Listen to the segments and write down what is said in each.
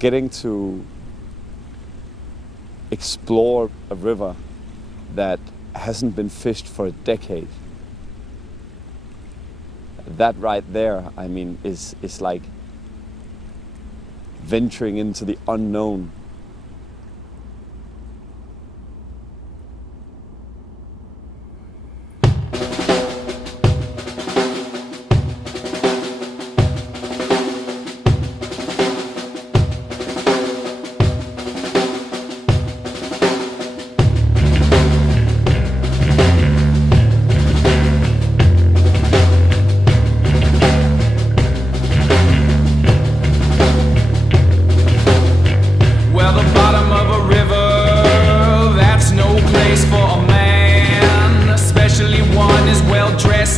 getting to explore a river that hasn't been fished for a decade. That right there, I mean, is like venturing into the unknown.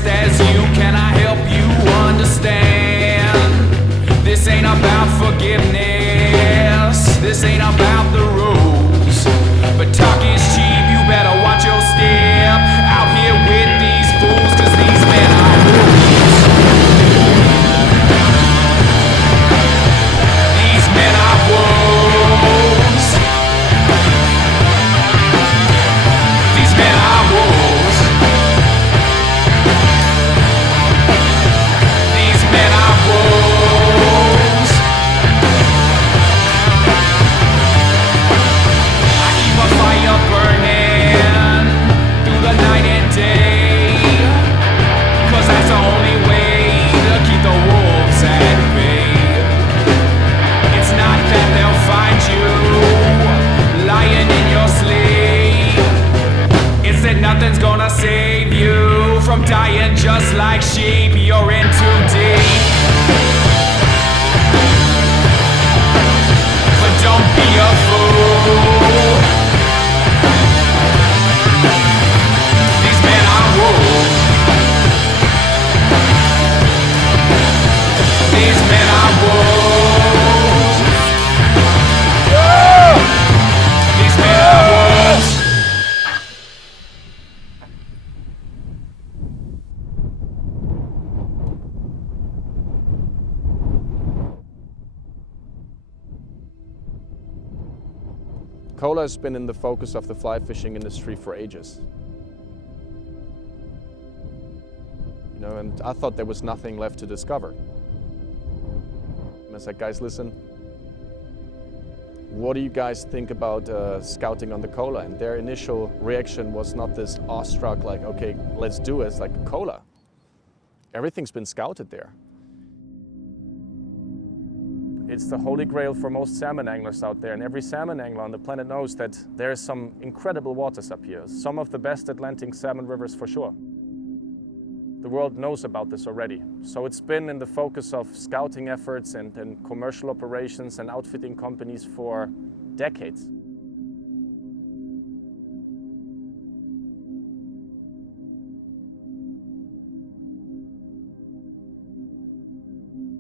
As you, can I help you understand? This ain't about forgiveness, this ain't about the rules. But talk is cheap, you better watch your step out here with these fools, cause these men are wolves. These men are wolves. These men are wolves. Nothing's gonna save you from dying just like sheep. You're in too deep. But don't be a fool. These men are wolves. These men are wolves. These men are wolves. Cola has been in the focus of the fly fishing industry for ages. And I thought there was nothing left to discover. And I said, guys, listen, what do you guys think about scouting on the Cola? And their initial reaction was not this awestruck, like, okay, let's do it. It's like, Cola. Everything's been scouted there. It's the holy grail for most salmon anglers out there, and every salmon angler on the planet knows that there are some incredible waters up here, some of the best Atlantic salmon rivers for sure. The world knows about this already, so it's been in the focus of scouting efforts and commercial operations and outfitting companies for decades.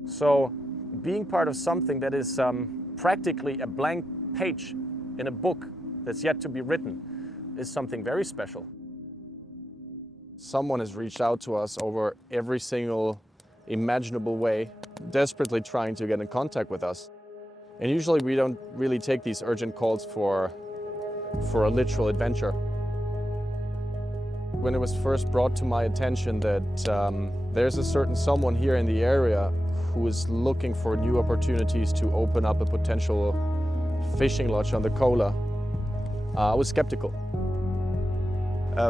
So, being part of something that is practically a blank page in a book that's yet to be written is something very special. Someone has reached out to us over every single imaginable way, desperately trying to get in contact with us. And usually we don't really take these urgent calls for a literal adventure. When it was first brought to my attention that there's a certain someone here in the area who is looking for new opportunities to open up a potential fishing lodge on the Cola, I was skeptical.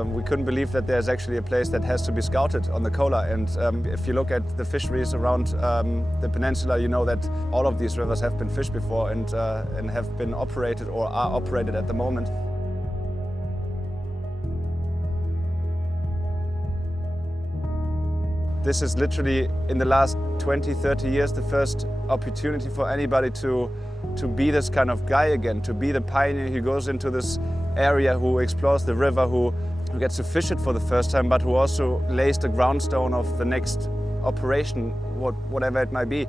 We couldn't believe that there's actually a place that has to be scouted on the Cola. And if you look at the fisheries around the peninsula, you know that all of these rivers have been fished before and have been operated or are operated at the moment. This is literally, in the last 20, 30 years, the first opportunity for anybody to be this kind of guy again, to be the pioneer who goes into this area, who explores the river, who gets to fish it for the first time, but who also lays the groundstone of the next operation, whatever it might be.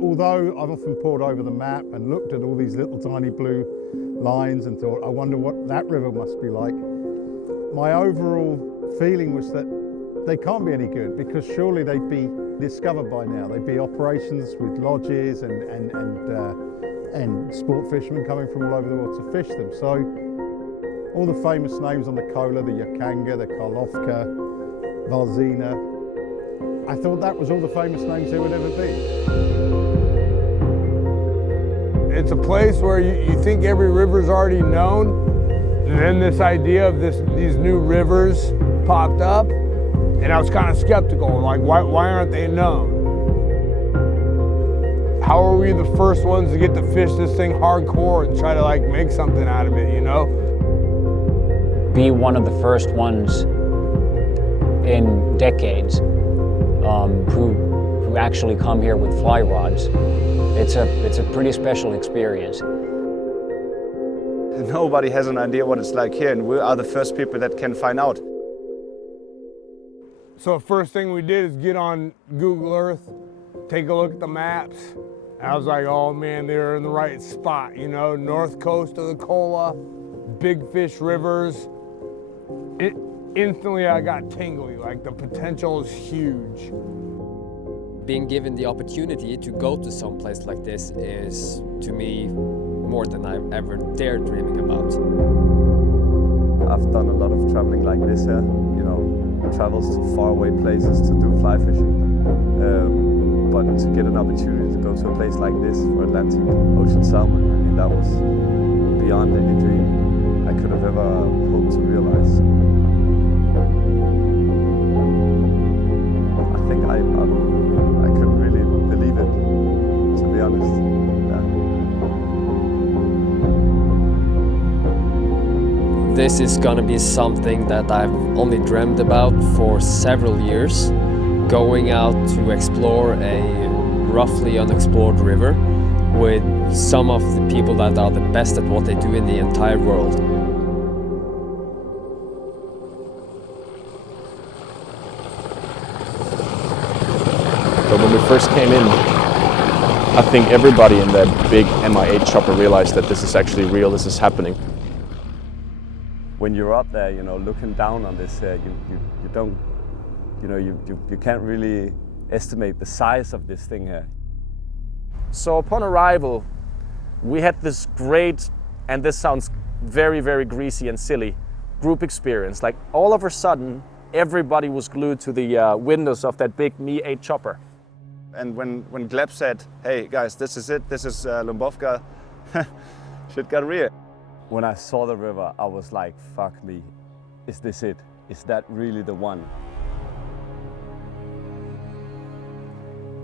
Although I've often pored over the map and looked at all these little tiny blue lines and thought, I wonder what that river must be like, my overall feeling was that they can't be any good because surely they'd be discovered by now. They'd be operations with lodges and sport fishermen coming from all over the world to fish them. So all the famous names on the Kola, the Yakanga, the Karlovka, Valzina, I thought that was all the famous names there would ever be. It's a place where you think every river's already known, and then this idea of these new rivers popped up, and I was kind of skeptical, like why aren't they known? How are we the first ones to get to fish this thing hardcore and try to like make something out of it, you know? Be one of the first ones in decades who actually come here with fly rods. It's a pretty special experience. Nobody has an idea what it's like here, and we are the first people that can find out. So first thing we did is get on Google Earth, take a look at the maps. And I was like, oh man, they're in the right spot, you know, north coast of the Kola, big fish rivers. Instantly I got tingly, like the potential is huge. Being given the opportunity to go to some place like this is, to me, more than I've ever dared dreaming about. I've done a lot of traveling like this here, you know, travels to faraway places to do fly fishing. But to get an opportunity to go to a place like this for Atlantic Ocean salmon, I mean, that was beyond any dream I could have ever hoped to realize. I think I couldn't really believe it, to be honest. Yeah. This is gonna be something that I've only dreamed about for several years. Going out to explore a roughly unexplored river with some of the people that are the best at what they do in the entire world. But when we first came in, I think everybody in that big MI8 chopper realized that this is actually real, this is happening. When you're up there, you know, looking down on this, you don't, you know, you can't really estimate the size of this thing here. So upon arrival, we had this great, and this sounds very, very greasy and silly, group experience. Like all of a sudden, everybody was glued to the windows of that big Mi-8 chopper. And when Gleb said, hey guys, this is it, this is Lumbovka, shit got real. When I saw the river, I was like, fuck me, is this it? Is that really the one?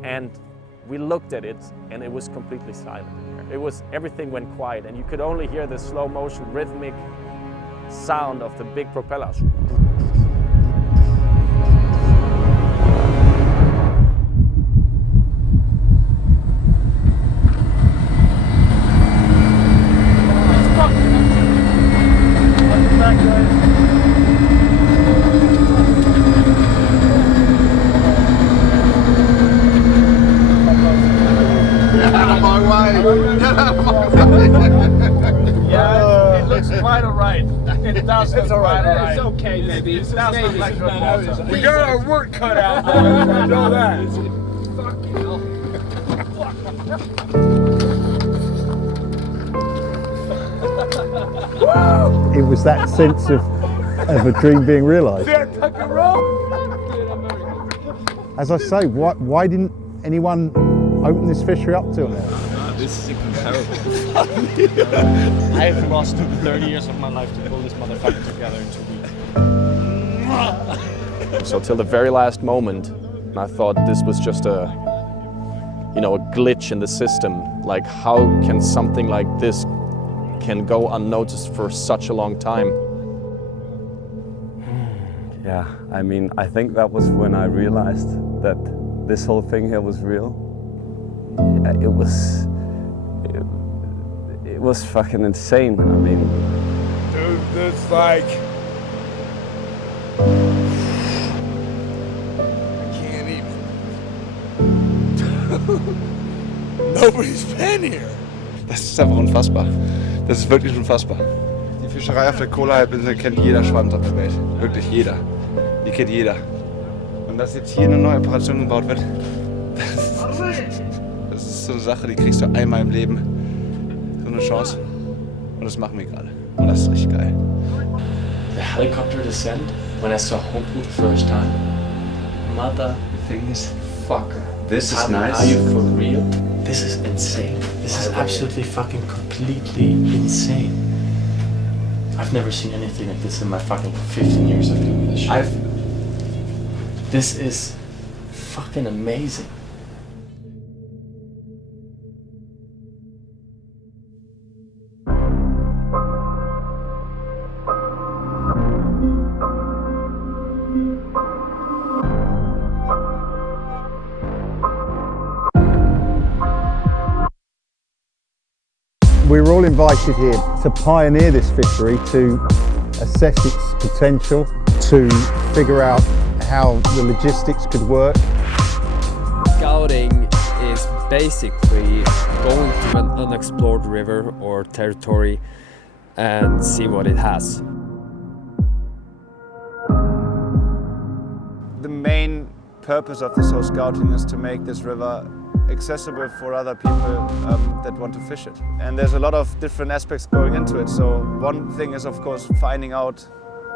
And we looked at it and it was completely silent in here. It was, everything went quiet and you could only hear the slow motion rhythmic sound of the big propellers. Yeah, it looks quite alright. It does look quite alright. It's okay, baby. It does look like good water. We got our work cut out, I know that. Fucking hell. It was that sense of a dream being realised. As I say, why didn't anyone open this fishery up till now? This is incomparable. I've lost 30 years of my life to pull this motherfucker together in 2 weeks. So till the very last moment, I thought this was just a glitch in the system. Like how can something like this can go unnoticed for such a long time? Yeah, I mean, I think that was when I realized that this whole thing here was real. Yeah, it was fucking insane. I mean, Dude, it's like, I can't even. Nobody's been here. Das ist einfach unfassbar. Das ist wirklich unfassbar. Die Fischerei auf der Kola-Halbinsel kennt jeder Schwanz auf der Welt. Wirklich jeder. Die kennt jeder. Und dass jetzt hier eine neue Operation gebaut wird, das ist so eine Sache, die kriegst du einmal im Leben. So eine Chance. Und das machen wir gerade. Und das ist richtig geil. The helicopter descent when I saw Hompool the first time. Motherfucker. This is Are nice. you for real? This is insane. This is absolutely fucking completely insane. I've never seen anything like this in my fucking 15 years of doing this shit. This is fucking amazing. We were all invited here to pioneer this fishery, to assess its potential, to figure out how the logistics could work. Scouting is basically going to an unexplored river or territory and see what it has. The main purpose of this whole scouting is to make this river accessible for other people that want to fish it. And there's a lot of different aspects going into it. So one thing is, of course, finding out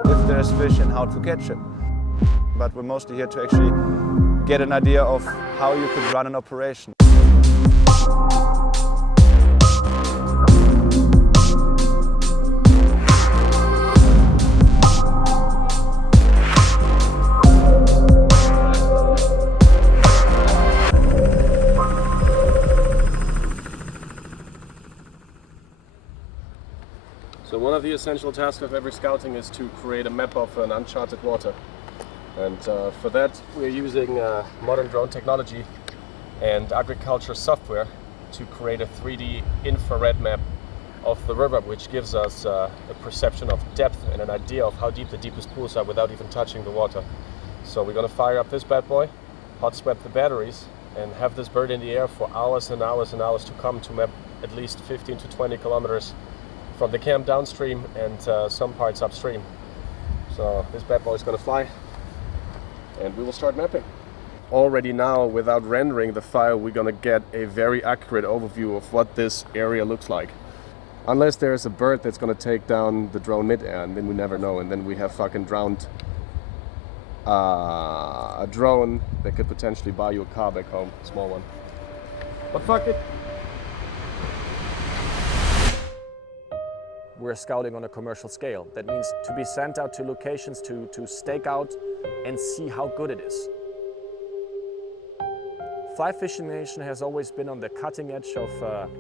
if there's fish and how to catch them. But we're mostly here to actually get an idea of how you could run an operation. So one of the essential tasks of every scouting is to create a map of an uncharted water. And for that we're using modern drone technology and agriculture software to create a 3D infrared map of the river, which gives us a perception of depth and an idea of how deep the deepest pools are without even touching the water. So we're going to fire up this bad boy, hot swap the batteries, and have this bird in the air for hours and hours and hours to come to map at least 15 to 20 kilometers from the camp downstream and some parts upstream. So this bad boy is going to fly and we will start mapping. Already now, without rendering the file, we're going to get a very accurate overview of what this area looks like. Unless there's a bird that's going to take down the drone mid-air, and then we never know, and then we have fucking drowned a drone that could potentially buy you a car back home, a small one. But fuck it. We're scouting on a commercial scale. That means to be sent out to locations to stake out and see how good it is. Fly Fishing Nation has always been on the cutting edge of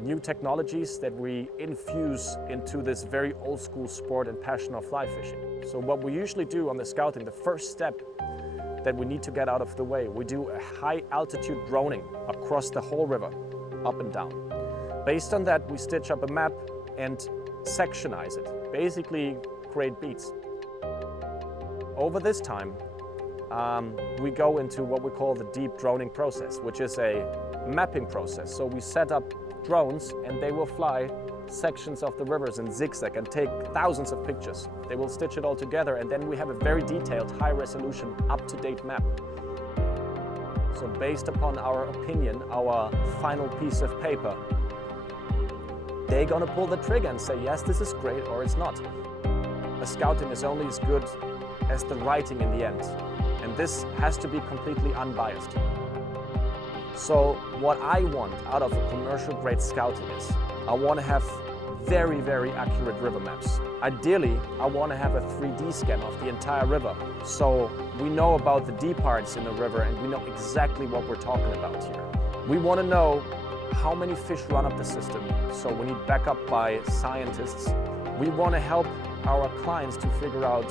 new technologies that we infuse into this very old school sport and passion of fly fishing. So what we usually do on the scouting, the first step that we need to get out of the way, we do a high altitude droning across the whole river, up and down. Based on that, we stitch up a map and sectionize it, basically create beats. Over this time, we go into what we call the deep droning process, which is a mapping process. So we set up drones and they will fly sections of the rivers in zigzag and take thousands of pictures. They will stitch it all together and then we have a very detailed, high resolution, up-to-date map. So based upon our opinion, our final piece of paper, they're gonna pull the trigger and say, yes, this is great, or it's not. A scouting is only as good as the writing in the end. And this has to be completely unbiased. So what I want out of a commercial grade scouting is, I want to have very, very accurate river maps. Ideally, I want to have a 3D scan of the entire river. So we know about the deep parts in the river and we know exactly what we're talking about here. We want to know how many fish run up the system. So we need backup by scientists. We want to help our clients to figure out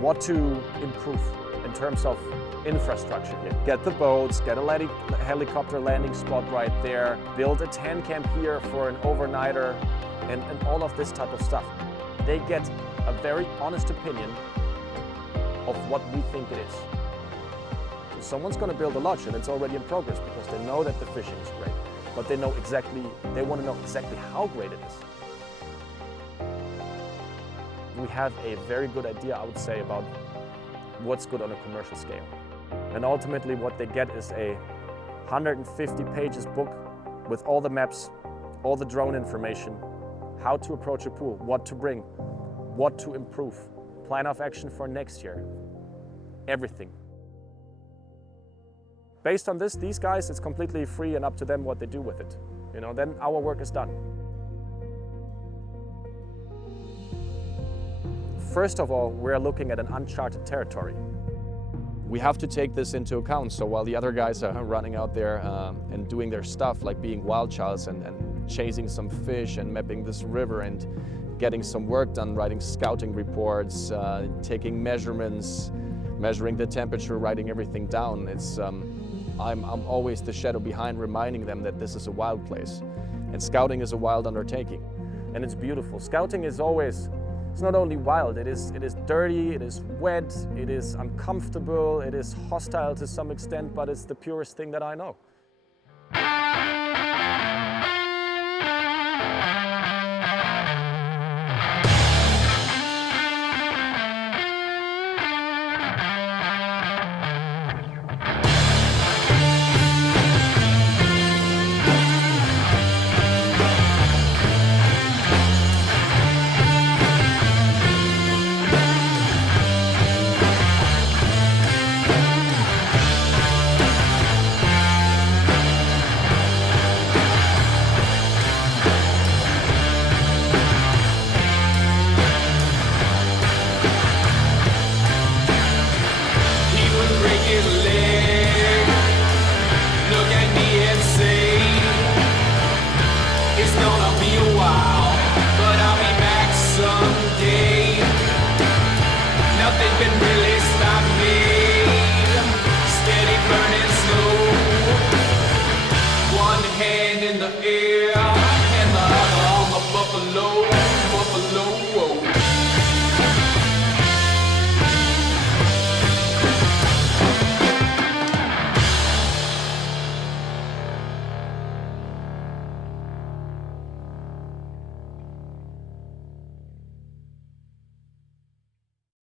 what to improve in terms of infrastructure here. Get the boats, get a helicopter landing spot right there, build a tent camp here for an overnighter, and all of this type of stuff. They get a very honest opinion of what we think it is. So someone's going to build a lodge and it's already in progress because they know that the fishing is great, but they want to know exactly how great it is. We have a very good idea, I would say, about what's good on a commercial scale. And ultimately what they get is a 150 pages book with all the maps, all the drone information, how to approach a pool, what to bring, what to improve, plan of action for next year, everything. Based on this, these guys, it's completely free and up to them what they do with it. You know, then our work is done. First of all, we're looking at an uncharted territory. We have to take this into account. So while the other guys are running out there and doing their stuff, like being wild childs and chasing some fish and mapping this river and getting some work done, writing scouting reports, taking measurements, measuring the temperature, writing everything down. I'm always the shadow behind, reminding them that this is a wild place. And scouting is a wild undertaking. And it's beautiful. Scouting is always, it's not only wild, it is dirty, it is wet, it is uncomfortable, it is hostile to some extent, but it's the purest thing that I know.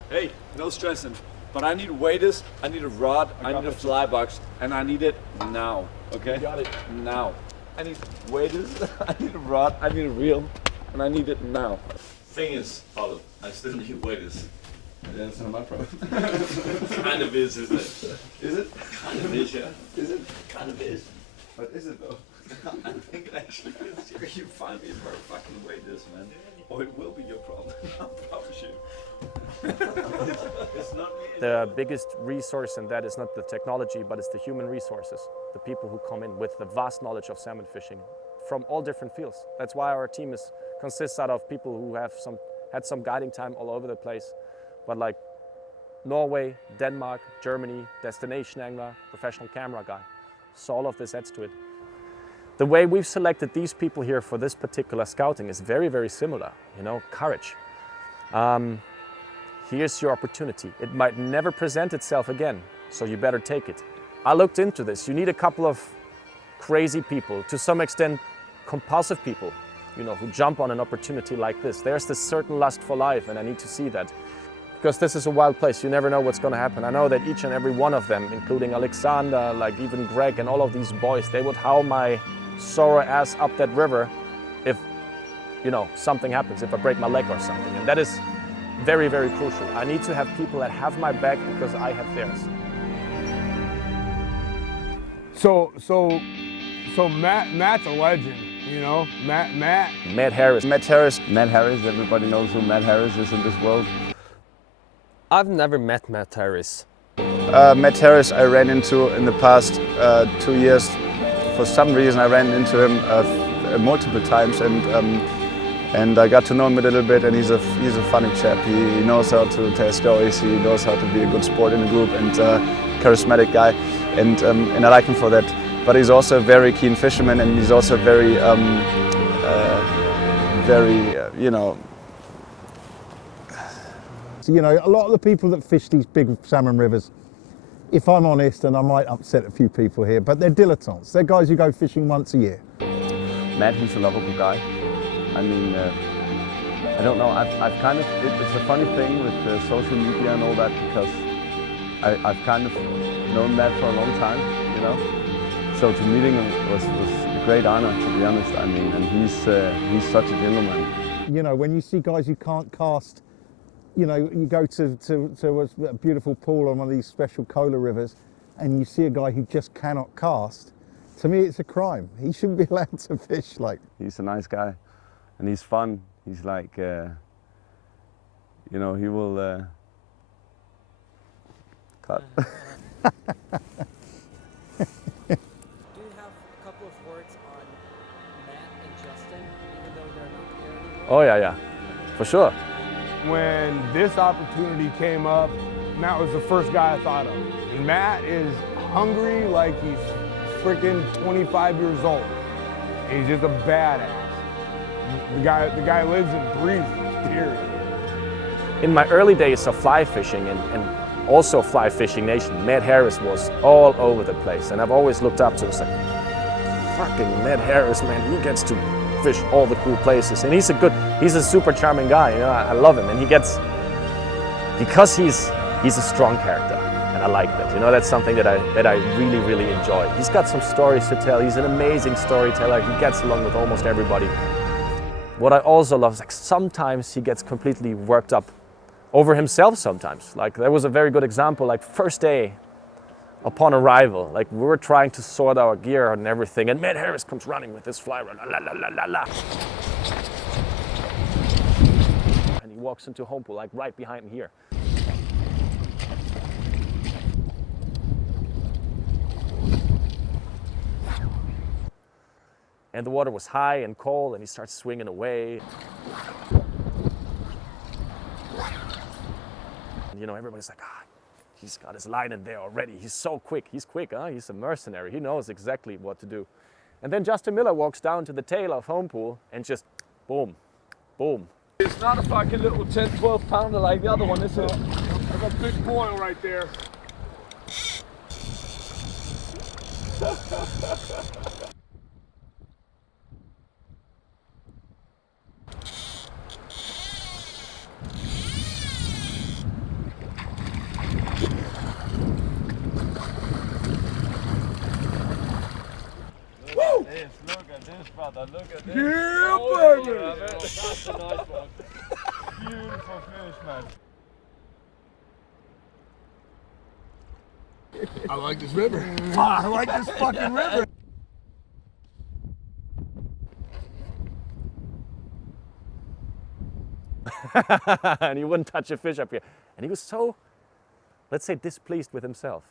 Hey, no stressing, but I need waders, I need a rod, I need a fly box, and I need it now, okay? You got it. Now. I need waders, I need a rod, I need a reel, and I need it now. Thing is, Olive, I still need waders. That's not my problem. Kind of is, isn't it? Is it? Kind of is, yeah. Is it? Kind of is. But is it though? I think it actually is. You find me a very fucking waders, man. Or it will be your problem, I promise you. It's not me. The biggest resource in that is not the technology, but it's the human resources. The people who come in with the vast knowledge of salmon fishing from all different fields. That's why our team consists out of people who have had some guiding time all over the place. But like Norway, Denmark, Germany, destination angler, professional camera guy. So all of this adds to it. The way we've selected these people here for this particular scouting is very, very similar. You know, courage. Here's your opportunity. It might never present itself again, so you better take it. I looked into this. You need a couple of crazy people, to some extent compulsive people, you know, who jump on an opportunity like this. There's this certain lust for life, and I need to see that. Because this is a wild place, you never know what's going to happen. I know that each and every one of them, including Alexander, like even Greg and all of these boys, they would howl my sore ass up that river if, you know, something happens, if I break my leg or something. And that is very, very crucial. I need to have people that have my back because I have theirs. So Matt's a legend, you know. Matt Harris. Matt Harris, everybody knows who Matt Harris is in this world. I've never met Matt Harris. Matt Harris I ran into in the past 2 years. For some reason I ran into him multiple times, and I got to know him a little bit, and he's a funny chap. He knows how to tell stories, he knows how to be a good sport in the group, and charismatic guy, and I like him for that. But he's also a very keen fisherman, and he's also very, you know. So, you know, a lot of the people that fish these big salmon rivers, if I'm honest, and I might upset a few people here, but they're dilettantes. They're guys who go fishing once a year. Matt, he's a lovable guy. I mean, I don't know, I've kind of, it's a funny thing with social media and all that, because I've kind of known Matt for a long time, you know. So to meeting him was a great honor, to be honest. I mean, and he's such a gentleman. You know, when you see guys who can't cast, you know, you go to a beautiful pool on one of these special cola rivers, and you see a guy who just cannot cast. To me, it's a crime. He shouldn't be allowed to fish. Like, he's a nice guy, and he's fun. He's like, you know, he will cut. Do you have a couple of words on Matt and Justin, even though they're not here anymore? Oh yeah, for sure. When this opportunity came up, Matt was the first guy I thought of. And Matt is hungry like he's freaking 25 years old. And he's just a badass. The guy lives and breathes this, period. In my early days of fly fishing and also fly fishing nation, Matt Harris was all over the place. And I've always looked up to him. It's like, fucking Matt Harris, man, he gets to fish all the cool places. And he's a super charming guy, you know, I love him. And he gets, because he's a strong character. And I like that, you know, that's something that I really, really enjoy. He's got some stories to tell. He's an amazing storyteller. He gets along with almost everybody. What I also love is, like, sometimes he gets completely worked up over himself sometimes. Like, there was a very good example, like first day upon arrival, like we were trying to sort our gear and everything, and Matt Harris comes running with his fly rod, la la la la la. And he walks into home pool, like right behind me here. And the water was high and cold, and he starts swinging away. And, you know, everybody's like, he's got his line in there already. He's so quick. He's quick, huh? He's a mercenary. He knows exactly what to do. And then Justin Miller walks down to the tail of home pool and just boom, boom. It's not a fucking little 10, 12 pounder like the other one, is it? That's a big boil right there. Look at this, brother. Look at this. Yeah, Oh, baby. yeah, that's a nice one. Beautiful fish, man. I like this river. I like this fucking river. And he wouldn't touch a fish up here. And he was so, let's say, displeased with himself.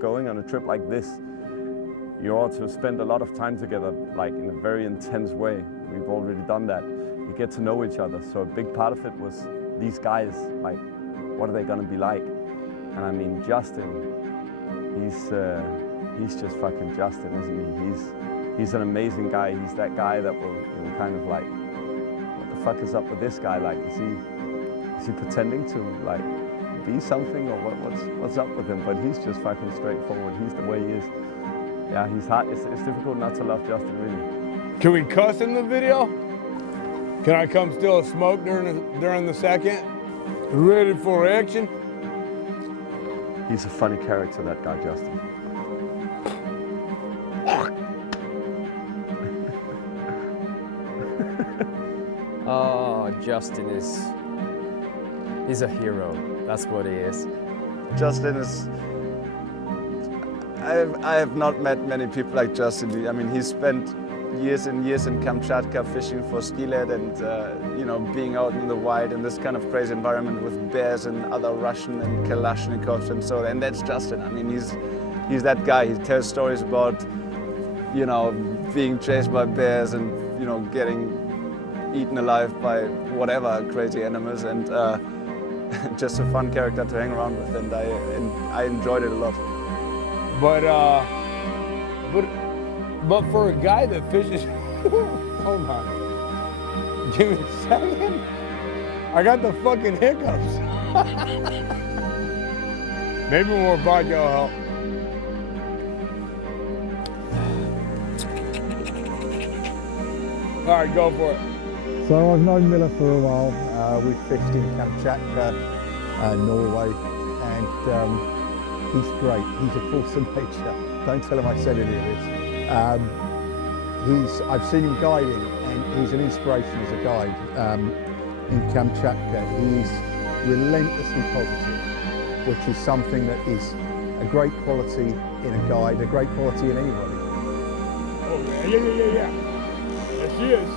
Going on a trip like this, you ought to spend a lot of time together, like in a very intense way. We've already done that. You get to know each other. So a big part of it was these guys, like, what are they gonna be like? And I mean, Justin, he's just fucking Justin, isn't he? He's an amazing guy. He's that guy that will, you know, kind of like, what the fuck is up with this guy? Like, is he pretending to, like, be something, or what's up with him? But he's just fucking straightforward. He's the way he is. Yeah, he's hot. It's difficult not to love Justin, really. Can we cuss in the video? Can I come steal a smoke during the second? Ready for action? He's a funny character, that guy, Justin. Oh, Justin he's a hero. That's what he is. Justin is, I have not met many people like Justin. I mean, he spent years and years in Kamchatka fishing for skillet and, you know, being out in the wild in this kind of crazy environment with bears and other Russian and Kalashnikovs and so on. And that's Justin. I mean, he's that guy. He tells stories about, you know, being chased by bears and, you know, getting eaten alive by whatever crazy animals, and just a fun character to hang around with, and I enjoyed it a lot. But for a guy that fishes, hold on, give me a second. I got the fucking hiccups. Maybe more vodka will help. All right, go for it. So I've known Miller for a while. We've fished in Kamchatka, Norway, and he's great. He's a force of nature. Don't tell him I said any of this. I've seen him guiding, and he's an inspiration as a guide. In Kamchatka, he's relentlessly positive, which is something that is a great quality in a guide, a great quality in anybody. Oh, yeah. There she is.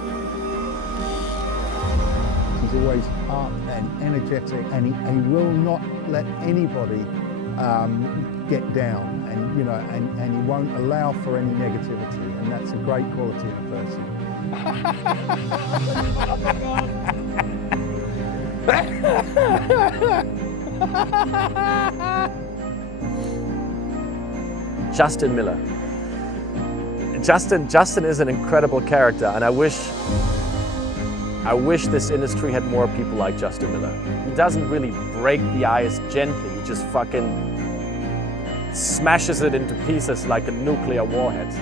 He's always up and energetic, and he will not let anybody get down, and and he won't allow for any negativity, and that's a great quality in a person. Justin Miller. Justin is an incredible character, and I wish this industry had more people like Justin Miller. He doesn't really break the ice gently, he just fucking smashes it into pieces like a nuclear warhead.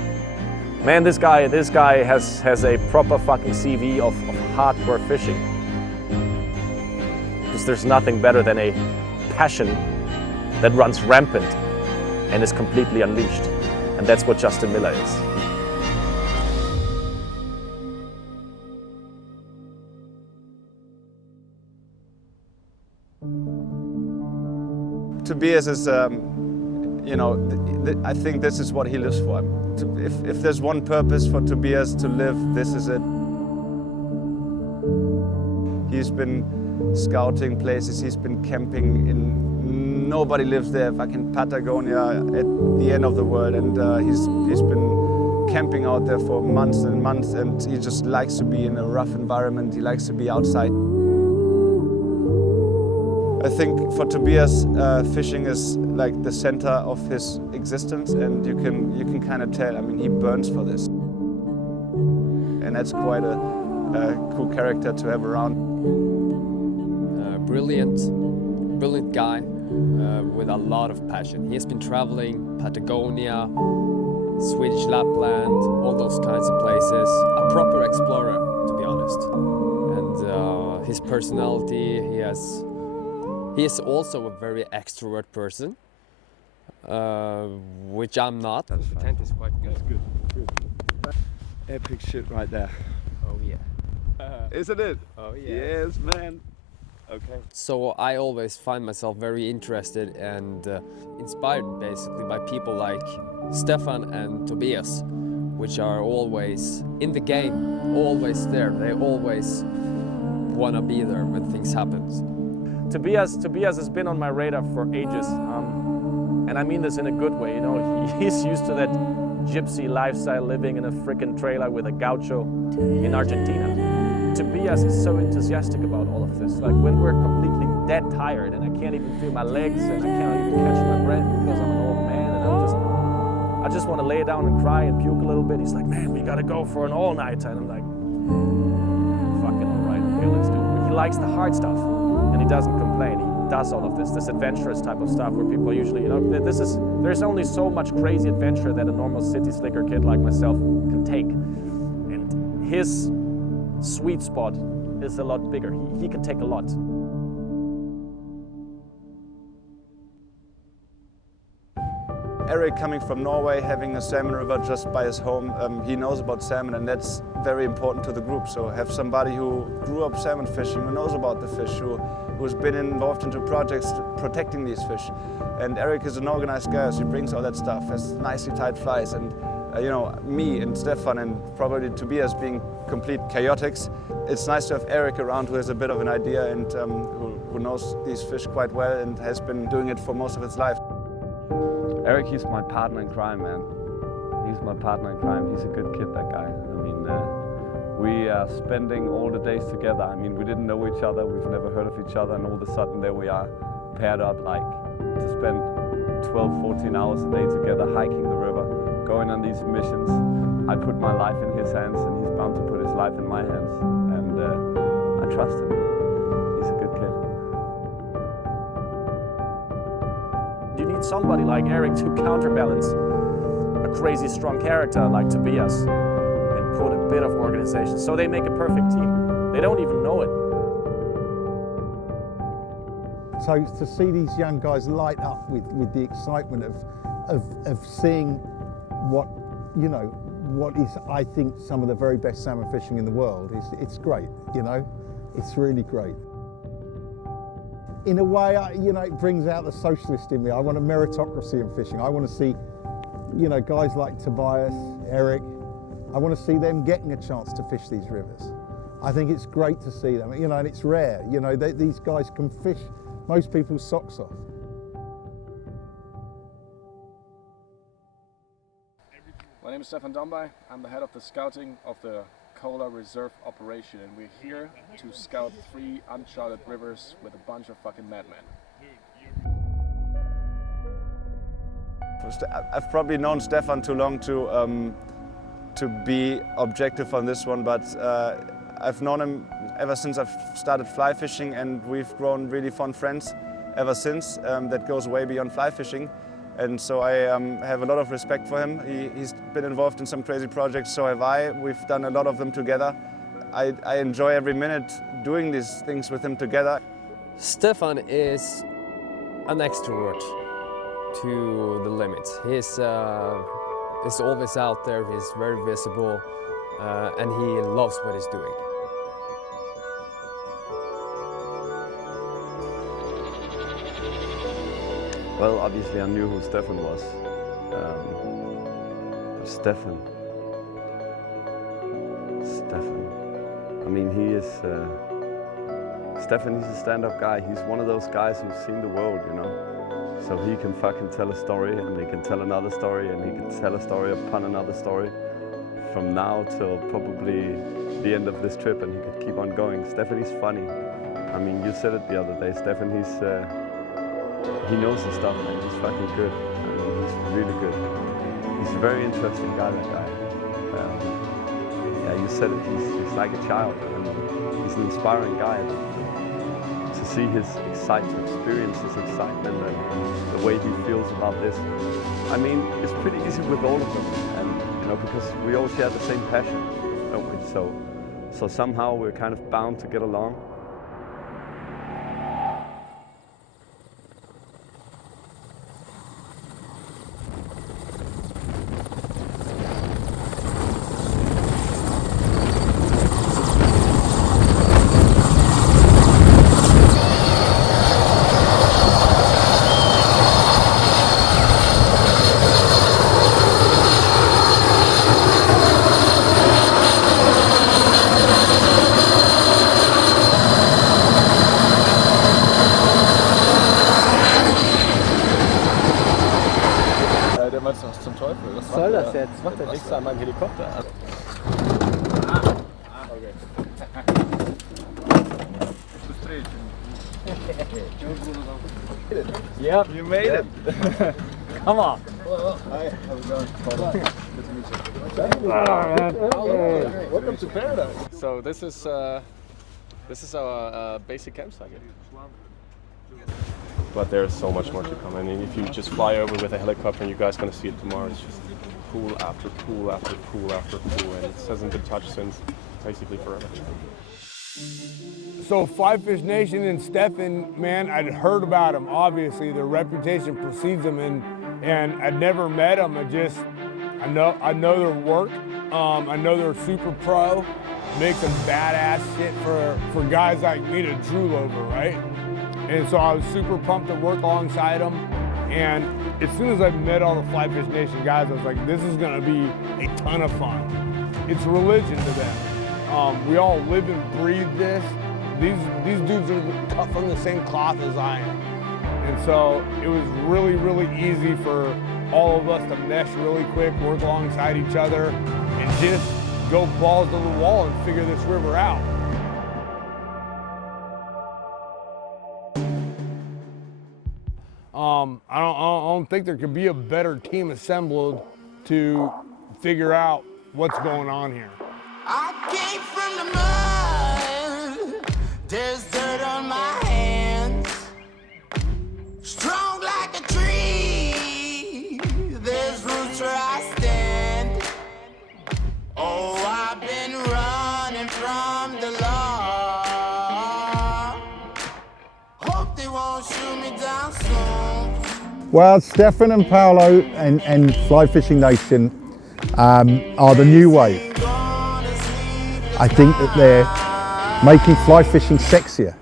Man, this guy has a proper fucking CV of hardcore fishing. Because there's nothing better than a passion that runs rampant and is completely unleashed. And that's what Justin Miller is. Tobias is, I think this is what he lives for. If there's one purpose for Tobias to live, this is it. He's been scouting places, he's been camping in, nobody lives there, fucking Patagonia at the end of the world, and he's been camping out there for months and months, and he just likes to be in a rough environment, he likes to be outside. I think for Tobias, fishing is like the center of his existence, and you can kind of tell. I mean, he burns for this, and that's quite a cool character to have around. Brilliant guy with a lot of passion. He has been traveling Patagonia, Swedish Lapland, all those kinds of places. A proper explorer, to be honest. And his personality, he is also a very extrovert person, which I'm not. The tent is quite good. That's good. Epic shit right there. Oh yeah. Isn't it? Oh yeah. Yes, man. Okay. So I always find myself very interested and inspired basically by people like Stefan and Tobias, which are always in the game, always there. They always want to be there when things happen. Tobias has been on my radar for ages, and I mean this in a good way. You know, he's used to that gypsy lifestyle, living in a frickin' trailer with a gaucho in Argentina. Tobias is so enthusiastic about all of this. Like when we're completely dead tired and I can't even feel my legs and I can't even catch my breath because I'm an old man and I just want to lay down and cry and puke a little bit. He's like, man, we gotta go for an all-nighter, and I'm like, fucking all right, okay, let's do it. He likes the hard stuff. And he doesn't complain. He does all of this adventurous type of stuff where people usually, there's only so much crazy adventure that a normal city slicker kid like myself can take. And his sweet spot is a lot bigger. He can take a lot. Eric coming from Norway, having a salmon river just by his home, he knows about salmon, and that's very important to the group. So have somebody who grew up salmon fishing, who knows about the fish, who's been involved into projects protecting these fish. And Eric is an organized guy, so he brings all that stuff, has nicely tied flies, and me and Stefan and probably Tobias being complete chaotics. It's nice to have Eric around who has a bit of an idea and who knows these fish quite well and has been doing it for most of his life. Eric, he's my partner in crime, man. He's my partner in crime. He's a good kid, that guy. I mean, we are spending all the days together. I mean, we didn't know each other, we've never heard of each other, and all of a sudden there we are, paired up, like, to spend 12, 14 hours a day together, hiking the river, going on these missions. I put my life in his hands, and he's bound to put his life in my hands. And I trust him. He's a good kid. You need somebody like Eric to counterbalance a crazy strong character like Tobias and input, a bit of organization. So they make a perfect team. They don't even know it. So to see these young guys light up with the excitement of seeing what, you know, what is, I think, some of the very best salmon fishing in the world, it's great, you know, it's really great. In a way, you know, it brings out the socialist in me. I want a meritocracy in fishing. I want to see, you know, guys like Tobias, Eric, I want to see them getting a chance to fish these rivers. I think it's great to see them, you know, and it's rare, you know, these guys can fish most people's socks off. My name is Stefan Dombay. I'm the head of the scouting of the Kola Reserve operation, and we're here to scout 3 uncharted rivers with a bunch of fucking madmen. I've probably known Stefan too long to be objective on this one, but I've known him ever since I've started fly fishing, and we've grown really fond friends ever since. That goes way beyond fly fishing, and so I have a lot of respect for him. He's been involved in some crazy projects, so have I. We've done a lot of them together. I enjoy every minute doing these things with him together. Stefan is an extrovert to the limit. He's always out there, he's very visible, and he loves what he's doing. Well, obviously I knew who Stefan was. Stefan. I mean, he is... Stefan, he's a stand-up guy. He's one of those guys who's seen the world, you know? So he can fucking tell a story, and he can tell another story, and he can tell a story upon another story from now till probably the end of this trip, and he could keep on going. Stefan, he's funny. I mean, you said it the other day, Stefan, he knows his stuff, man. He's fucking good. I mean, he's really good. He's a very interesting guy, that guy. Yeah, you said it. He's like a child, and he's an inspiring guy. To see his excitement, to experience his excitement, and the way he feels about this. I mean, it's pretty easy with all of them, and you know, because we all share the same passion, don't we? So somehow we're kind of bound to get along. Zum Teufel? Was soll das jetzt? Was macht der Wichser an meinem Helikopter? Yeah, you made it. Come on. Hi, how's it going? Good to meet you. Welcome to paradise. So this is our basic campsite. But there's so much more to come. I mean, if you just fly over with a helicopter, and you guys gonna see it tomorrow, it's just pool after pool after pool after pool, and it hasn't been touched since basically forever. So Fly Fish Nation and Stefan, man, I'd heard about them. Obviously, their reputation precedes them, and I'd never met them. I know their work. I know they're super pro, make some badass shit for guys like me to drool over, right? And so I was super pumped to work alongside them. And as soon as I met all the Fly Fish Nation guys, I was like, this is gonna be a ton of fun. It's religion to them. We all live and breathe this. These dudes are cut from the same cloth as I am. And so it was really, really easy for all of us to mesh really quick, work alongside each other, and just go balls to the wall and figure this river out. I don't think there could be a better team assembled to figure out what's going on here. I came from the mud, there's dirt on my hands. Strong like a tree, there's roots where I stand. Oh, I've Well, Stefan and Paolo and Fly Fishing Nation are the new wave. I think that they're making fly fishing sexier.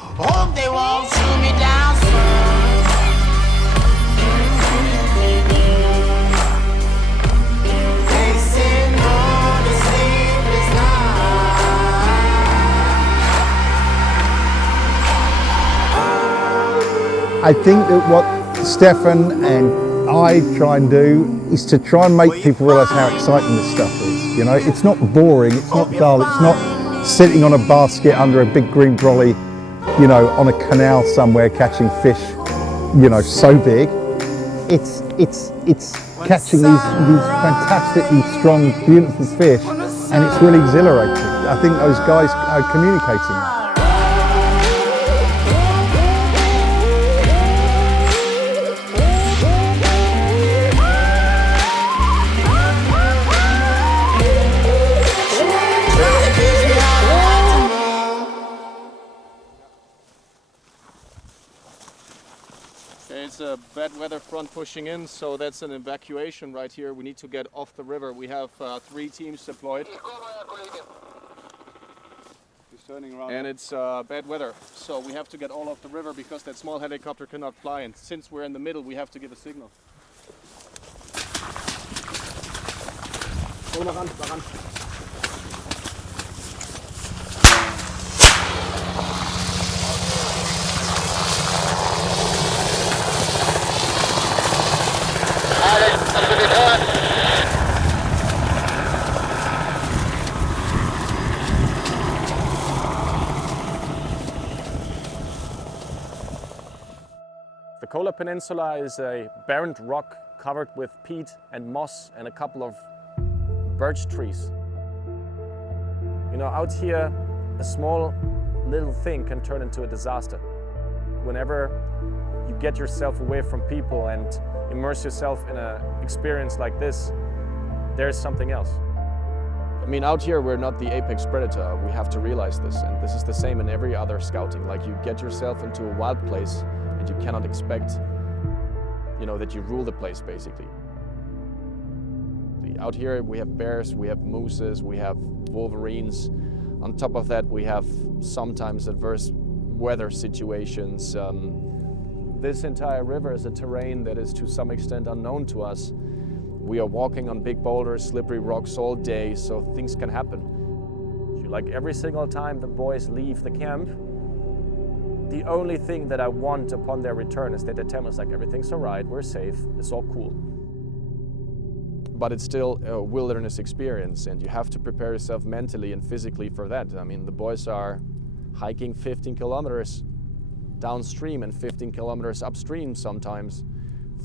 I think that what Stefan and I try and do is to try and make people realise how exciting this stuff is. You know, it's not boring, it's not dull, it's not sitting on a basket under a big green brolly, you know, on a canal somewhere catching fish, you know, so big. It's catching these fantastically strong, beautiful fish, and it's really exhilarating. I think those guys are communicating that. It's a bad weather front pushing in, so that's an evacuation right here. We need to get off the river. We have 3 teams deployed. He's turning around. And it's bad weather, so we have to get all off the river because that small helicopter cannot fly, and since we're in the middle, we have to give a signal. The Kola Peninsula is a barren rock covered with peat and moss and a couple of birch trees. You know, out here, a small little thing can turn into a disaster. Whenever you get yourself away from people and immerse yourself in an experience like this, there's something else. I mean, out here, we're not the apex predator. We have to realize this, and this is the same in every other scouting. Like, you get yourself into a wild place, and you cannot expect, you know, that you rule the place, basically. Out here, we have bears, we have mooses, we have wolverines. On top of that, we have sometimes adverse weather situations. This entire river is a terrain that is to some extent unknown to us. We are walking on big boulders, slippery rocks all day, so things can happen. Like every single time the boys leave the camp, the only thing that I want upon their return is that they tell us, like, everything's all right, we're safe, it's all cool. But it's still a wilderness experience, and you have to prepare yourself mentally and physically for that. I mean, the boys are hiking 15 kilometers downstream and 15 kilometers upstream sometimes,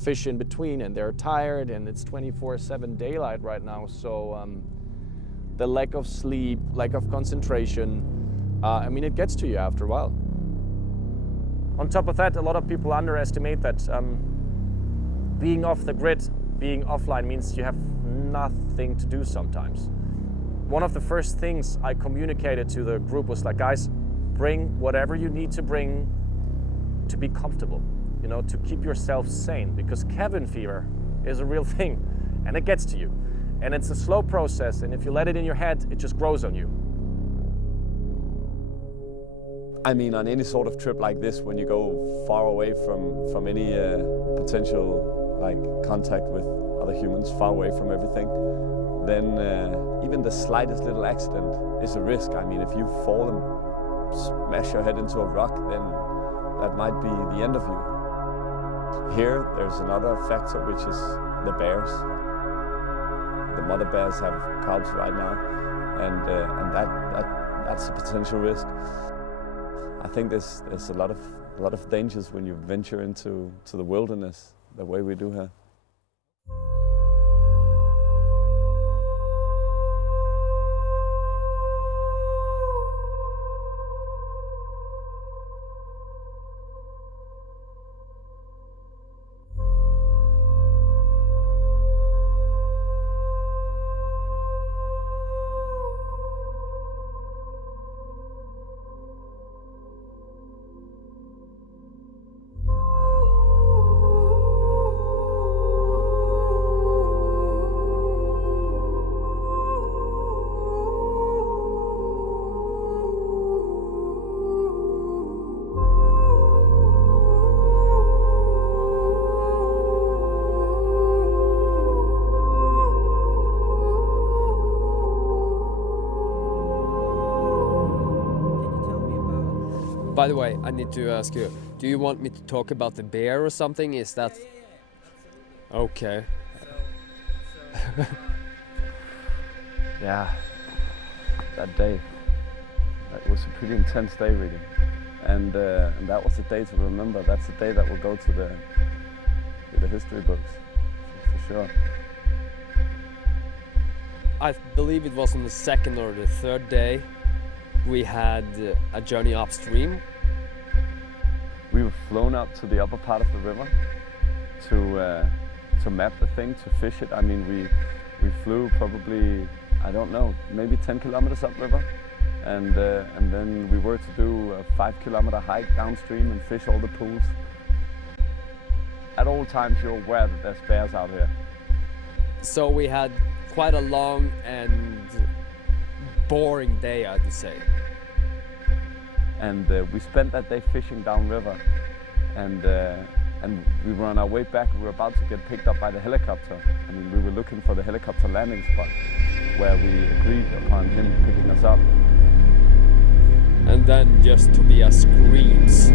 fish in between, and they're tired, and it's 24/7 daylight right now, so the lack of sleep, lack of concentration, I mean, it gets to you after a while. On top of that, a lot of people underestimate that being off the grid, being offline, means you have nothing to do sometimes. One of the first things I communicated to the group was like, guys, bring whatever you need to bring to be comfortable, you know, to keep yourself sane, because cabin fever is a real thing and it gets to you. And it's a slow process, and if you let it in your head, it just grows on you. I mean, on any sort of trip like this, when you go far away from any potential like contact with other humans, far away from everything, then even the slightest little accident is a risk. I mean, if you fall and smash your head into a rock, then that might be the end of you. Here, there's another factor, which is the bears. The mother bears have calves right now, and that's a potential risk. I think there's a lot of dangers when you venture into the wilderness the way we do here. By the way, I need to ask you, do you want me to talk about the bear or something? Is that... Okay. Yeah, that day, that was a pretty intense day really. And that was the day to remember. That's the day that will go to the history books, for sure. I believe it was on the second or the third day we had a journey upstream. We were flown up to the upper part of the river to map the thing, to fish it. I mean, we flew probably, I don't know, maybe 10 kilometers upriver. And then we were to do a 5-kilometer hike downstream and fish all the pools. At all times you're aware that there's bears out here. So we had quite a long and boring day, I'd say. And we spent that day fishing downriver. And we were on our way back. We were about to get picked up by the helicopter. I mean, we were looking for the helicopter landing spot where we agreed upon him picking us up. And then just Tobias screams,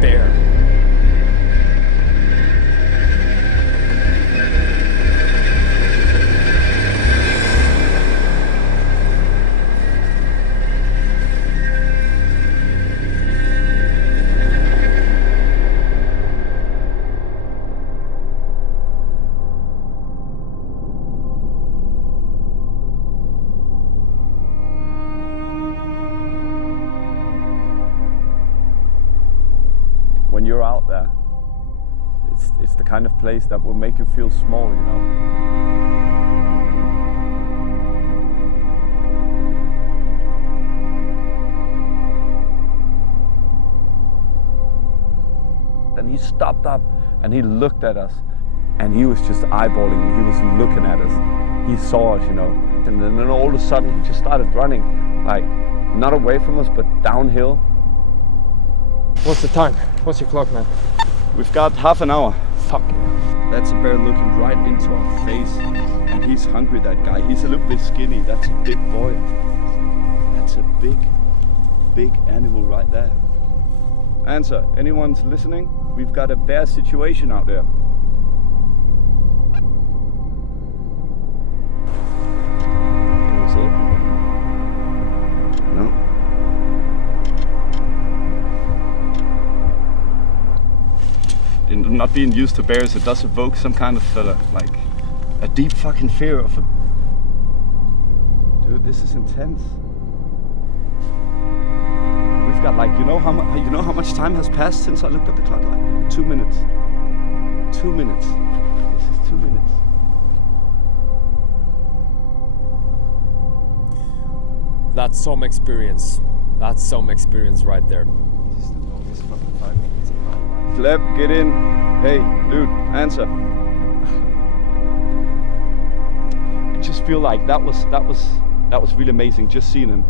"Bear!" When you're out there, it's the kind of place that will make you feel small, you know. Then he stopped up and he looked at us and he was just eyeballing me. He was looking at us. He saw us, you know. And then all of a sudden he just started running, like not away from us, but downhill. What's the time? What's your clock, man? We've got half an hour. Fuck. That's a bear looking right into our face. And he's hungry, that guy. He's a little bit skinny. That's a big boy. That's a big animal right there. Answer, anyone's listening? We've got a bear situation out there. Can you see it? No. In not being used to bears, it does evoke some kind of like a deep fucking fear of a... Dude, this is intense. We've got like, you know how much time has passed since I looked at the clock? Like 2 minutes. 2 minutes. This is 2 minutes. That's some experience. That's some experience right there. This is the longest fucking 5 minutes of my life. Flip, get in. Hey, dude, answer. I just feel like that was really amazing, just seeing him.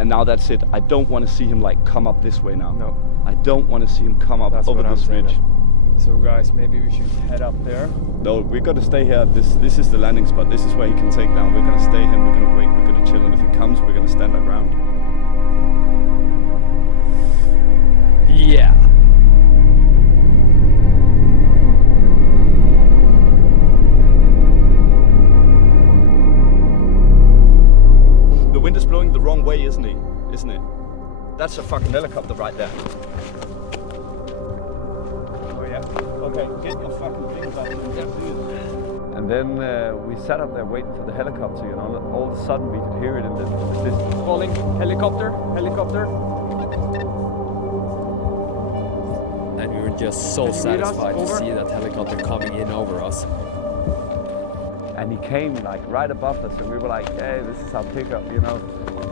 And now that's it. I don't want to see him like come up this way now. No. I don't want to see him come up over this ridge. So guys, maybe we should head up there. No, we got to stay here. This is the landing spot. This is where he can take down. We're gonna stay here. We're gonna wait. We're gonna chill. And if he comes, we're gonna stand our ground. Yeah. The wind is blowing the wrong way, isn't it? That's a fucking helicopter right there. Oh yeah. Okay, get your fucking things up. And then we sat up there waiting for the helicopter, you know, and all of a sudden we could hear it in the distance. Calling helicopter. And we were just so satisfied to see that helicopter coming in over us. And he came like right above us and we were like, hey, this is our pickup, you know,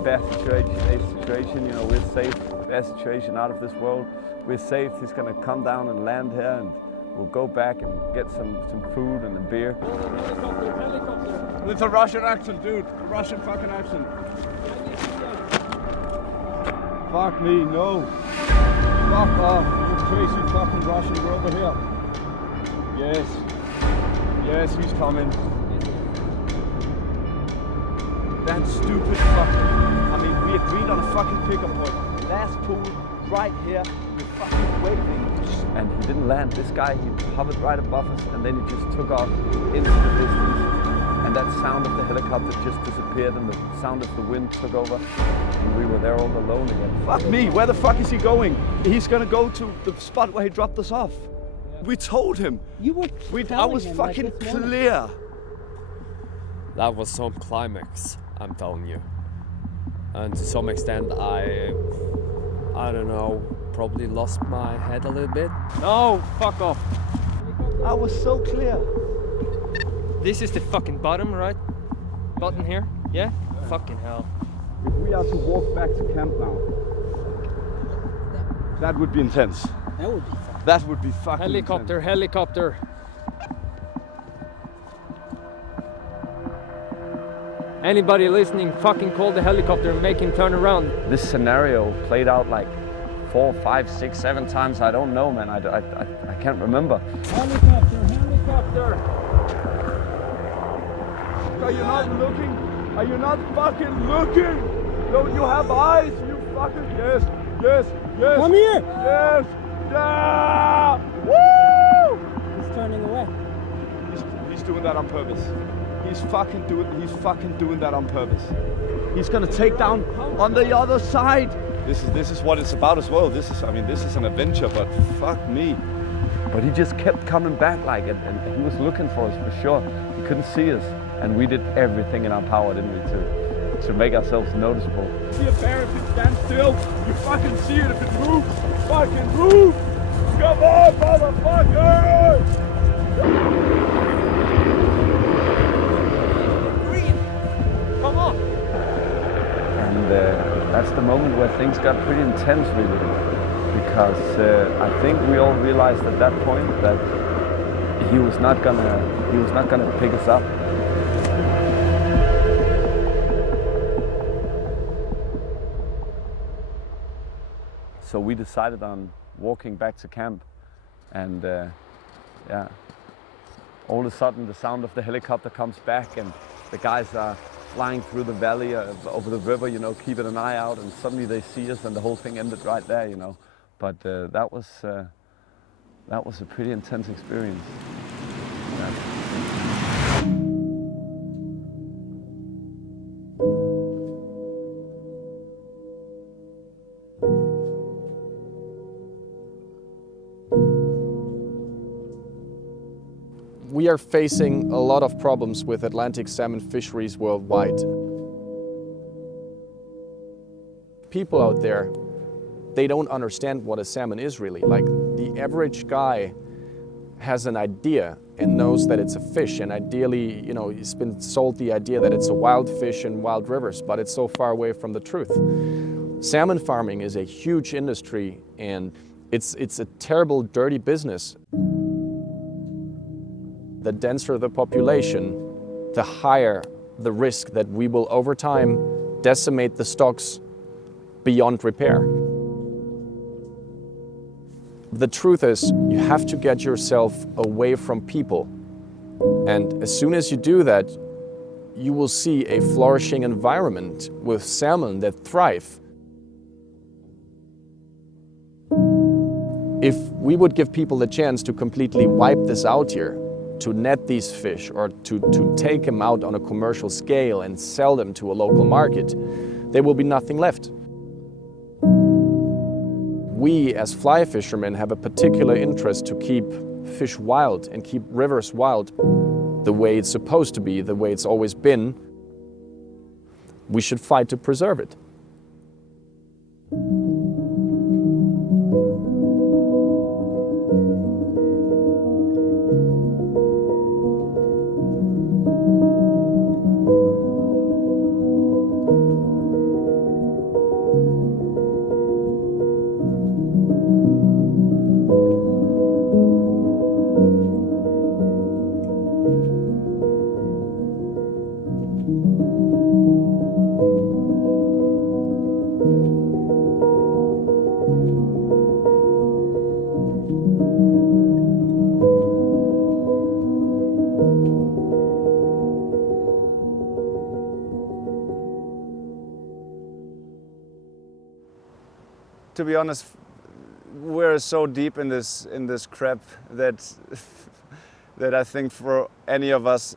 best situation, you know, we're safe, best situation out of this world. We're safe, he's gonna come down and land here and we'll go back and get some food and a beer. Helicopter. With a Russian accent, dude. A Russian fucking accent. Fuck me, no. Fuck off, you crazy fucking Russian, we're over here. Yes, he's coming. That stupid fucker. I mean, we agreed on a fucking pickup point. last pool right here. We're fucking waiting. And he didn't land. This guy, he hovered right above us, and then he just took off into the distance. And that sound of the helicopter just disappeared, and the sound of the wind took over, and we were there all alone again. Fuck me, where the fuck is he going? He's gonna go to the spot where he dropped us off. We told him. You were I was fucking clear. That was some climax, I'm telling you. And to some extent, I don't know, probably lost my head a little bit. No, fuck off. I was so clear. This is the fucking bottom, right? Button here? Yeah? Fucking hell. If we are to walk back to camp now, that would be intense. That would be fucking. That would be fucking Helicopter, intense. helicopter. Anybody listening, fucking call the helicopter and make him turn around. This scenario played out like 4, 5, 6, 7 times. I don't know, man. I can't remember. Helicopter, helicopter. Are you not looking? Are you not fucking looking? Don't you have eyes? You fucking yes, yes, yes. Come here. Yes, yeah. Woo! He's turning away. He's doing that on purpose. He's fucking doing that on purpose. He's gonna take down on the other side. This is what it's about as well. This is an adventure, but fuck me. But he just kept coming back like it, and he was looking for us for sure. He couldn't see us, and we did everything in our power, didn't we, to make ourselves noticeable. See a bear if it stands still. You fucking see it if it moves. Fucking move! Come on, motherfucker! Come on. And that's the moment where things got pretty intense, really, because I think we all realized at that point that he was not gonna pick us up. So we decided on walking back to camp, and yeah, all of a sudden the sound of the helicopter comes back, and the guys are flying through the valley over the river, you know, keeping an eye out, and suddenly they see us, and the whole thing ended right there, you know. But that was a pretty intense experience. Yeah. We are facing a lot of problems with Atlantic salmon fisheries worldwide. People out there, they don't understand what a salmon is really. Like, the average guy has an idea and knows that it's a fish, and ideally, you know, he's been sold the idea that it's a wild fish in wild rivers, but it's so far away from the truth. Salmon farming is a huge industry, and it's a terrible, dirty business. The denser the population, the higher the risk that we will over time decimate the stocks beyond repair. The truth is, you have to get yourself away from people. And as soon as you do that, you will see a flourishing environment with salmon that thrive. If we would give people the chance to completely wipe this out here, to net these fish or to take them out on a commercial scale and sell them to a local market, there will be nothing left. We as fly fishermen have a particular interest to keep fish wild and keep rivers wild the way it's supposed to be, the way it's always been. We should fight to preserve it. to be honest, we're so deep in this crap that that I think for any of us,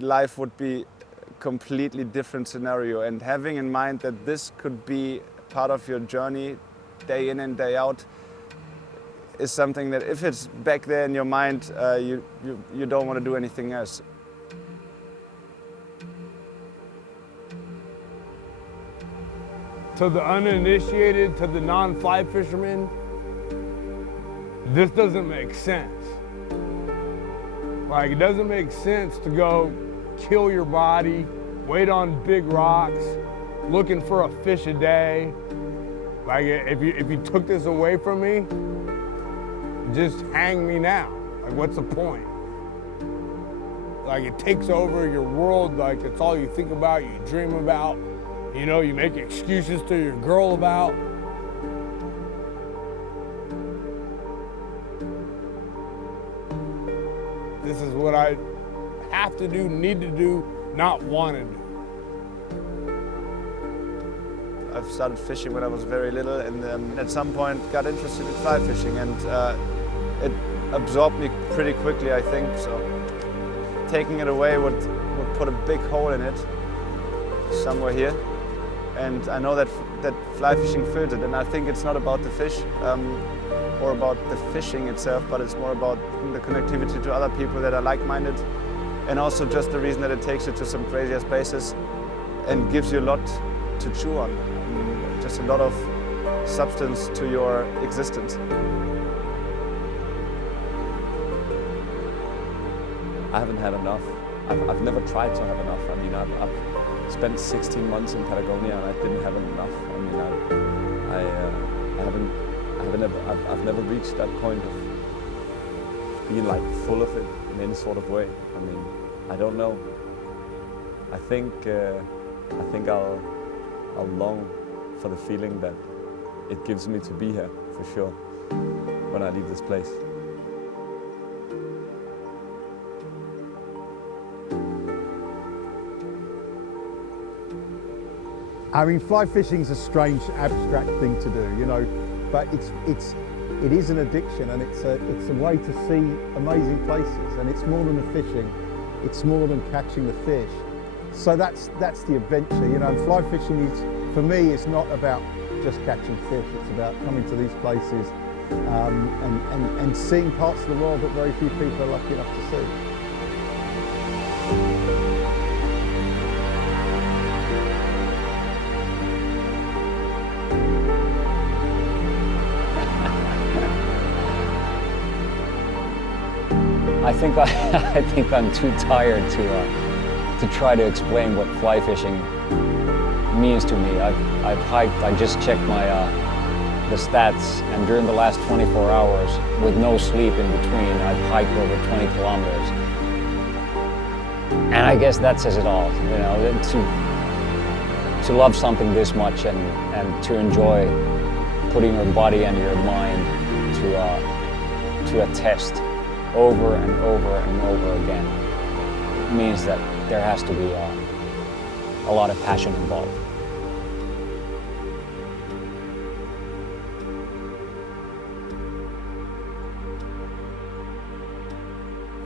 life would be a completely different scenario. And having in mind that this could be part of your journey, day in and day out, is something that if it's back there in your mind, you don't want to do anything else. To the uninitiated, to the non-fly fishermen, this doesn't make sense. Like, it doesn't make sense to go kill your body, wait on big rocks, looking for a fish a day. Like, if you took this away from me, just hang me now. Like, what's the point? Like, it takes over your world, like it's all you think about, you dream about, you know, you make excuses to your girl about. This is what I have to do, need to do, not want to do. I've started fishing when I was very little, and at some point got interested in fly fishing, and it absorbed me pretty quickly, I think. So taking it away would put a big hole in it, somewhere here. And I know that fly fishing fills it, and I think it's not about the fish or about the fishing itself, but it's more about the connectivity to other people that are like-minded, and also just the reason that it takes you to some crazier places and gives you a lot to chew on. Just a lot of substance to your existence. I haven't had enough. I've never tried to have enough. I mean, I've spent 16 months in Patagonia and I didn't have enough. I mean, I've never reached that point of being like full of it in any sort of way. I mean, I don't know. I think I'll long for the feeling that it gives me to be here, for sure, when I leave this place. I mean, fly fishing is a strange, abstract thing to do, you know, but it is an addiction, and it's a way to see amazing places, and it's more than the fishing, it's more than catching the fish. So that's the adventure, you know. And fly fishing is, for me, it's not about just catching fish. It's about coming to these places and seeing parts of the world that very few people are lucky enough to see. I think I'm too tired to try to explain what fly fishing means to me. I've hiked. I just checked the stats, and during the last 24 hours, with no sleep in between, I've hiked over 20 kilometers. And I guess that says it all. You know, to love something this much and to enjoy putting your body and your mind to a test over and over and over again means that there has to be a lot of passion involved.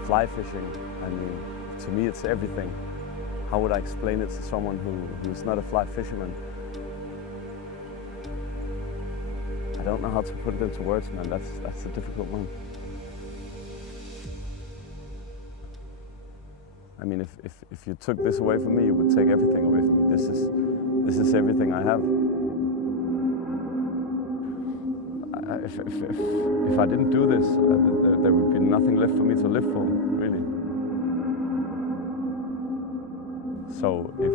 Fly fishing, I mean, to me it's everything. How would I explain it to someone who's not a fly fisherman? I don't know how to put it into words, man. That's a difficult one. I mean, if you took this away from me, you would take everything away from me. This is everything I have. If I didn't do this, there would be nothing left for me to live for, really. So if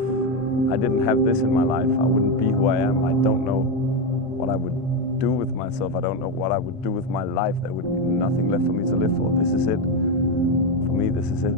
I didn't have this in my life, I wouldn't be who I am. I don't know what I would do with myself. I don't know what I would do with my life. There would be nothing left for me to live for. This is it. For me, this is it.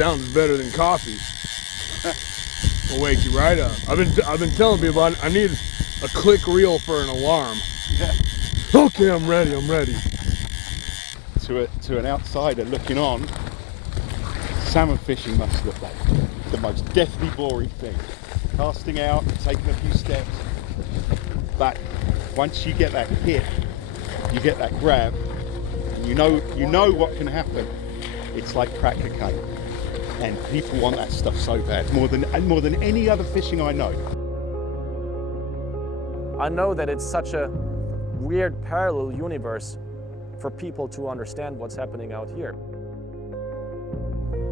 sounds better than coffee. Will wake you right up. I've been telling people I need a click reel for an alarm. Yeah. Okay, I'm ready. To an outsider looking on, salmon fishing must look like the most deathly boring thing. Casting out, taking a few steps, but once you get that hit, you get that grab, and you know what can happen. It's like crack cocaine, and people want that stuff so bad, more than any other fishing I know. I know that it's such a weird parallel universe for people to understand what's happening out here.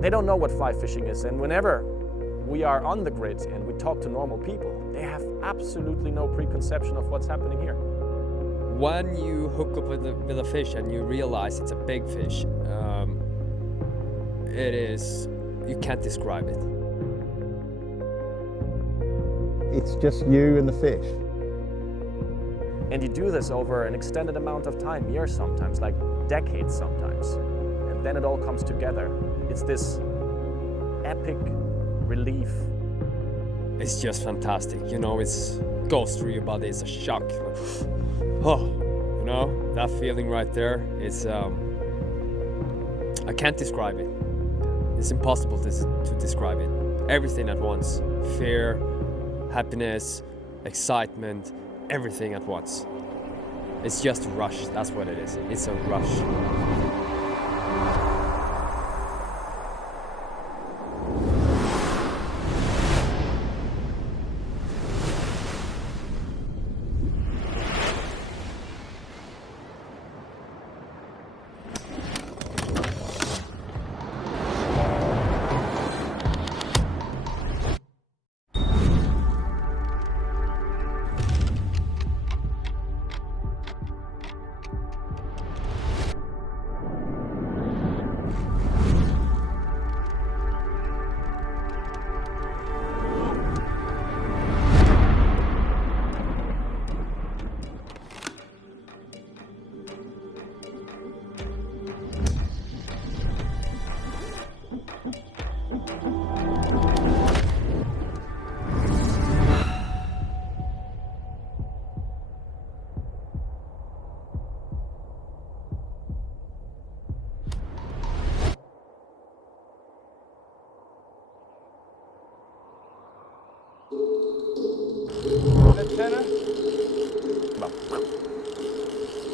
They don't know what fly fishing is, and whenever we are on the grid and we talk to normal people, they have absolutely no preconception of what's happening here. When you hook up with a fish and you realize it's a big fish, you can't describe it. It's just you and the fish. And you do this over an extended amount of time, years sometimes, like decades sometimes. And then it all comes together. It's this epic relief. It's just fantastic, you know, it goes through your body, it's a shock. Oh, you know, that feeling right there, it's, I can't describe it. It's impossible to describe it. Everything at once, fear, happiness, excitement, everything at once. It's just a rush, that's what it is. It's a rush.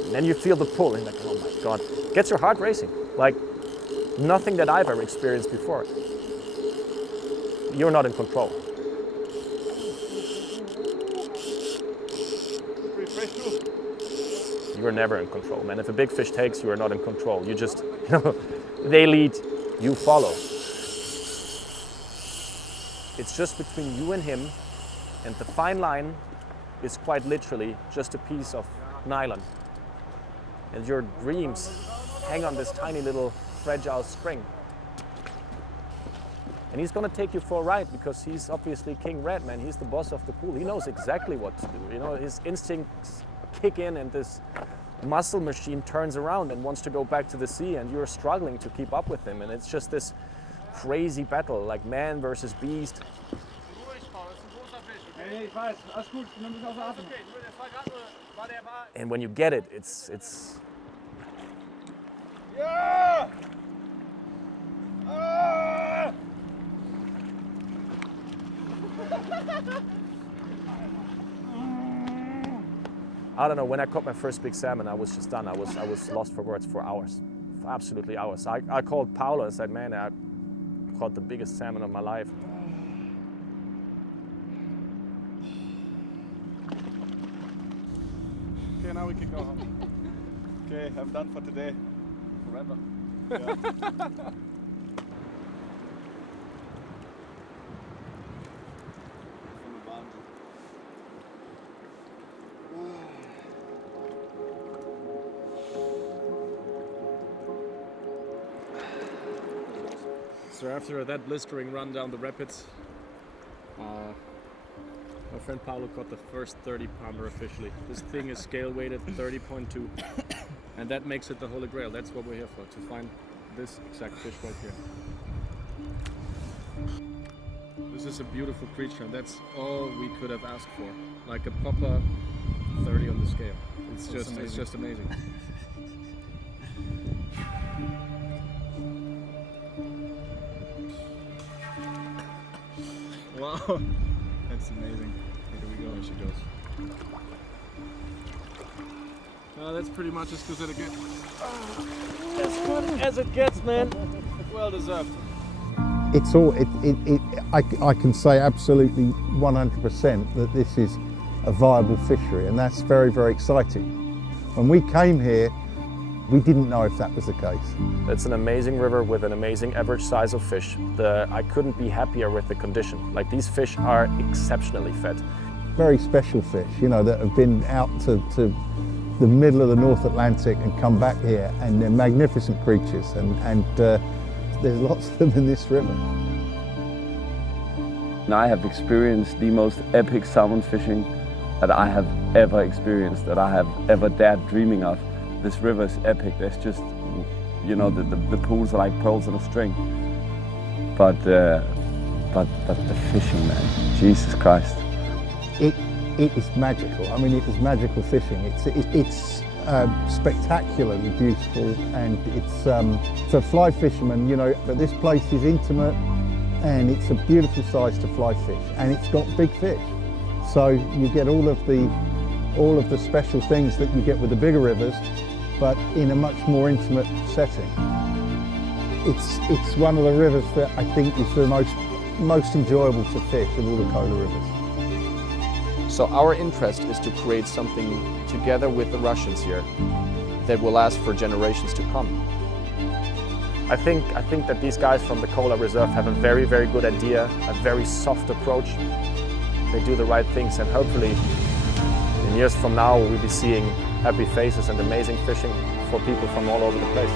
And then you feel the pull and like, oh my God, gets your heart racing. Like nothing that I've ever experienced before. You're not in control. You're never in control, man. If a big fish takes, you are not in control. You just, they lead, you follow. It's just between you and him, and the fine line is quite literally just a piece of nylon. And your dreams hang on this tiny little fragile string. And he's gonna take you for a ride because he's obviously King Red, man. He's the boss of the pool. He knows exactly what to do. You know, his instincts kick in and this muscle machine turns around and wants to go back to the sea, and you're struggling to keep up with him. And it's just this crazy battle, like man versus beast. And when you get it, it's Yeah! Ah! I don't know, when I caught my first big salmon, I was just done. I was lost for words for hours, for absolutely hours. I called Paolo and said, man, I caught the biggest salmon of my life. Okay, now we can go home. Okay, I'm done for today. Forever. Yeah. So after that blistering run down the rapids, my friend Paolo caught the first 30-pounder officially. This thing is scale weighted 30.2, and that makes it the Holy Grail. That's what we're here for, to find this exact fish right here. This is a beautiful creature, and that's all we could have asked for. Like a proper 30 on the scale. It's just amazing. Wow, that's amazing. Here we go. There she goes. That's pretty much as good as it gets. As good as it gets, man. Well deserved. It's all. I can say absolutely 100% that this is a viable fishery, and that's very, very exciting. When we came here, we didn't know if that was the case. It's an amazing river with an amazing average size of fish. I couldn't be happier with the condition. Like, these fish are exceptionally fed. Very special fish, you know, that have been out to the middle of the North Atlantic and come back here, and they're magnificent creatures, and there's lots of them in this river. And I have experienced the most epic salmon fishing that I have ever experienced, that I have ever dared dreaming of. This river is epic. There's just, you know, the pools are like pearls on a string. But the fishing, man, Jesus Christ. It is magical. I mean, it is magical fishing. It's spectacularly beautiful, and it's for fly fishermen, you know. But this place is intimate, and it's a beautiful size to fly fish, and it's got big fish. So you get all of the special things that you get with the bigger rivers, but in a much more intimate setting. It's one of the rivers that I think is the most enjoyable to fish of all the Kola rivers. So our interest is to create something together with the Russians here that will last for generations to come. I think that these guys from the Kola Reserve have a very, very good idea, a very soft approach. They do the right things, and hopefully in years from now we'll be seeing happy faces and amazing fishing for people from all over the place.